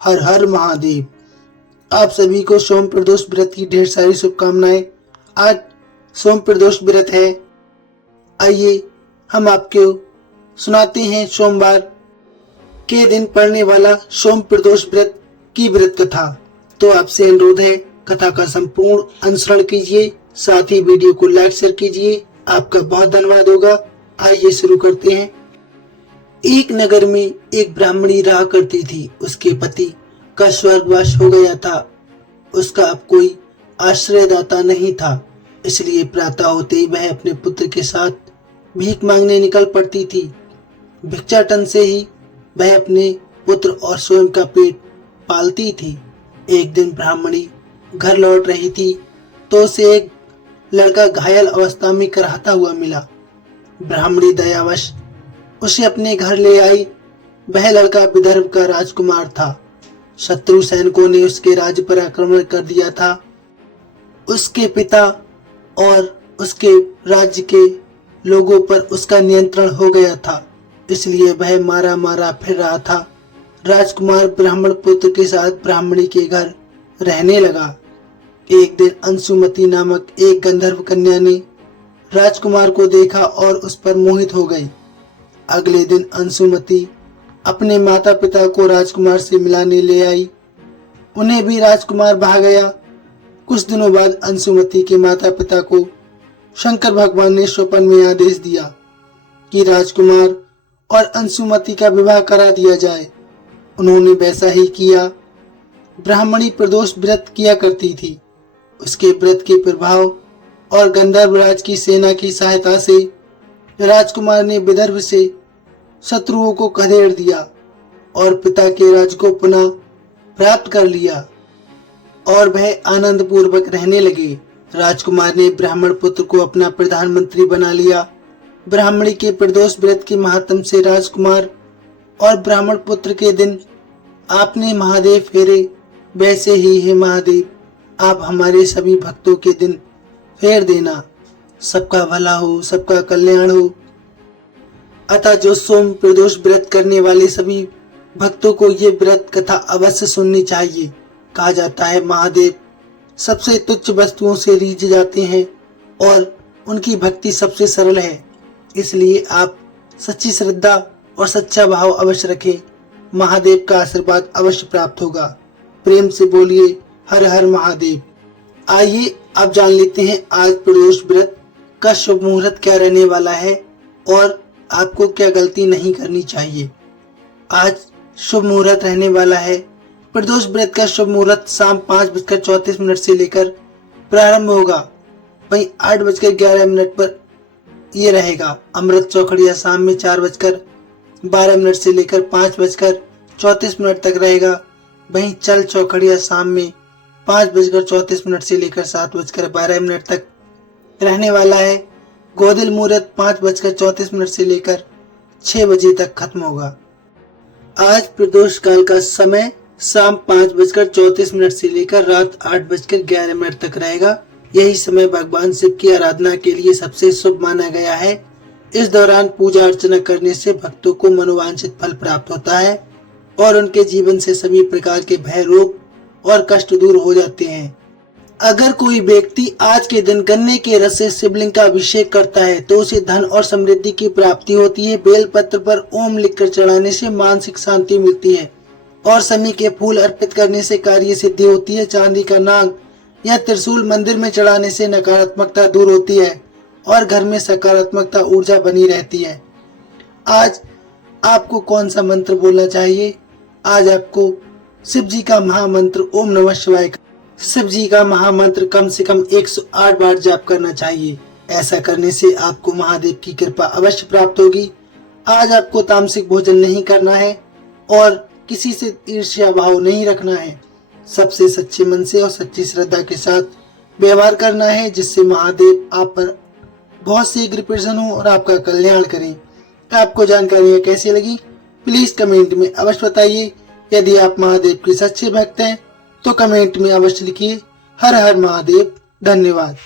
हर हर महादेव। आप सभी को सोम प्रदोष व्रत की ढेर सारी शुभकामनाएं। आज सोम प्रदोष व्रत है। आइए हम आपको सुनाते हैं सोमवार के दिन पढ़ने वाला सोम प्रदोष व्रत की व्रत कथा। तो आपसे अनुरोध है, कथा का संपूर्ण अनुसरण कीजिए, साथ ही वीडियो को लाइक शेयर कीजिए। आपका बहुत धन्यवाद होगा। आइए शुरू करते हैं। एक नगर में एक ब्राह्मणी रहा करती थी। उसके पति का स्वर्गवास हो गया था। उसका अब कोई आश्रयदाता नहीं था, इसलिए प्रातः होते ही वह अपने पुत्र के साथ भीख मांगने निकल पड़ती थी। भिक्षाटन से ही वह अपने पुत्र और स्वयं का पेट पालती थी। एक दिन ब्राह्मणी घर लौट रही थी तो उसे एक लड़का घायल अवस्था में कराहता हुआ मिला। ब्राह्मणी दयावश उसे अपने घर ले आई। वह लड़का विदर्भ का राजकुमार था। शत्रु सैनिकों ने उसके राज्य पर आक्रमण कर दिया था। उसके पिता और उसके राज्य के लोगों पर उसका नियंत्रण हो गया था, इसलिए वह मारा मारा फिर रहा था। राजकुमार ब्राह्मण पुत्र के साथ ब्राह्मणी के घर रहने लगा। एक दिन अंशुमती नामक एक गंधर्व कन्या ने राजकुमार को देखा और उस पर मोहित हो गई। अगले दिन अंशुमती अपने माता पिता को राजकुमार से मिलाने ले आई। उन्हें भी राजकुमार भा गया। कुछ दिनों बाद अंशुमती के माता पिता को शंकर भगवान ने स्वप्न में आदेश दिया कि राजकुमार और अंशुमती का विवाह करा दिया जाए। उन्होंने वैसा ही किया। ब्राह्मणी प्रदोष व्रत किया करती थी। उसके व्रत के प्रभाव और गंधर्वराज की सेना की सहायता से राजकुमार ने विदर्भ से शत्रुओं को खदेड़ दिया और पिता के राज को पुनः प्राप्त कर लिया और वह आनंद पूर्वक रहने लगे। राजकुमार ने ब्राह्मण पुत्र को अपना प्रधानमंत्री बना लिया। ब्राह्मणी के प्रदोष व्रत के महात्म से राजकुमार और ब्राह्मण पुत्र के दिन आपने महादेव फेरे, वैसे ही हे महादेव आप हमारे सभी भक्तों के दिन फेर देना। सबका भला हो, सबका कल्याण हो। अतः जो सोम प्रदोष व्रत करने वाले सभी भक्तों को ये व्रत कथा अवश्य सुननी चाहिए। कहा जाता है महादेव सबसे तुच्छ वस्तुओं से रीझ जाते हैं और उनकी भक्ति सबसे सरल है। इसलिए आप सच्ची श्रद्धा और सच्चा भाव अवश्य रखें। महादेव का आशीर्वाद अवश्य प्राप्त होगा। प्रेम से बोलिए हर हर महादेव। आइए अब जान लेते हैं आज प्रदोष व्रत का शुभ मुहूर्त क्या रहने वाला है और आपको क्या गलती नहीं करनी चाहिए। आज शुभ मुहूर्त रहने वाला है। प्रदोष व्रत का शुभ मुहूर्त शाम 5:34 से लेकर प्रारंभ होगा। वहीं 8:11 पर यह रहेगा। अमृत चौखड़िया शाम में 4:12 से लेकर 5:34 तक रहेगा। वहीं चल चौखड़िया शाम में 5:34 से लेकर 7:12 तक रहने वाला है। गोदिल मुहूर्त 5:34 से लेकर 6 बजे तक खत्म होगा। आज प्रदोष काल का समय शाम 5:34 से लेकर रात 8:11 तक रहेगा। यही समय भगवान शिव की आराधना के लिए सबसे शुभ माना गया है। इस दौरान पूजा अर्चना करने से भक्तों को मनोवांछित फल प्राप्त होता है और उनके जीवन से सभी प्रकार के भय, रोग और कष्ट दूर हो जाते हैं। अगर कोई व्यक्ति आज के दिन गन्ने के रस से शिवलिंग का अभिषेक करता है तो उसे धन और समृद्धि की प्राप्ति होती है। बेलपत्र पर ओम लिखकर चढ़ाने से मानसिक शांति मिलती है और शमी के फूल अर्पित करने से कार्य सिद्धि होती है। चांदी का नाग या त्रिशूल मंदिर में चढ़ाने से नकारात्मकता दूर होती है और घर में सकारात्मकता ऊर्जा बनी रहती है। आज आपको कौन सा मंत्र बोलना चाहिए? आज आपको शिव जी का महामंत्र ओम नमः शिवाय, शिव जी का महामंत्र कम से कम 108 बार जाप करना चाहिए। ऐसा करने से आपको महादेव की कृपा अवश्य प्राप्त होगी। आज आपको तामसिक भोजन नहीं करना है और किसी से ईर्ष्या भाव नहीं रखना है। सबसे सच्चे मन से और सच्ची श्रद्धा के साथ व्यवहार करना है, जिससे महादेव आप पर बहुत शीघ्र प्रसन्न हो और आपका कल्याण करें। आपको जानकारी कैसी लगी प्लीज कमेंट में अवश्य बताइए। यदि आप महादेव के सच्चे भक्त हैं तो कमेंट में अवश्य लिखिए हर हर महादेव। धन्यवाद।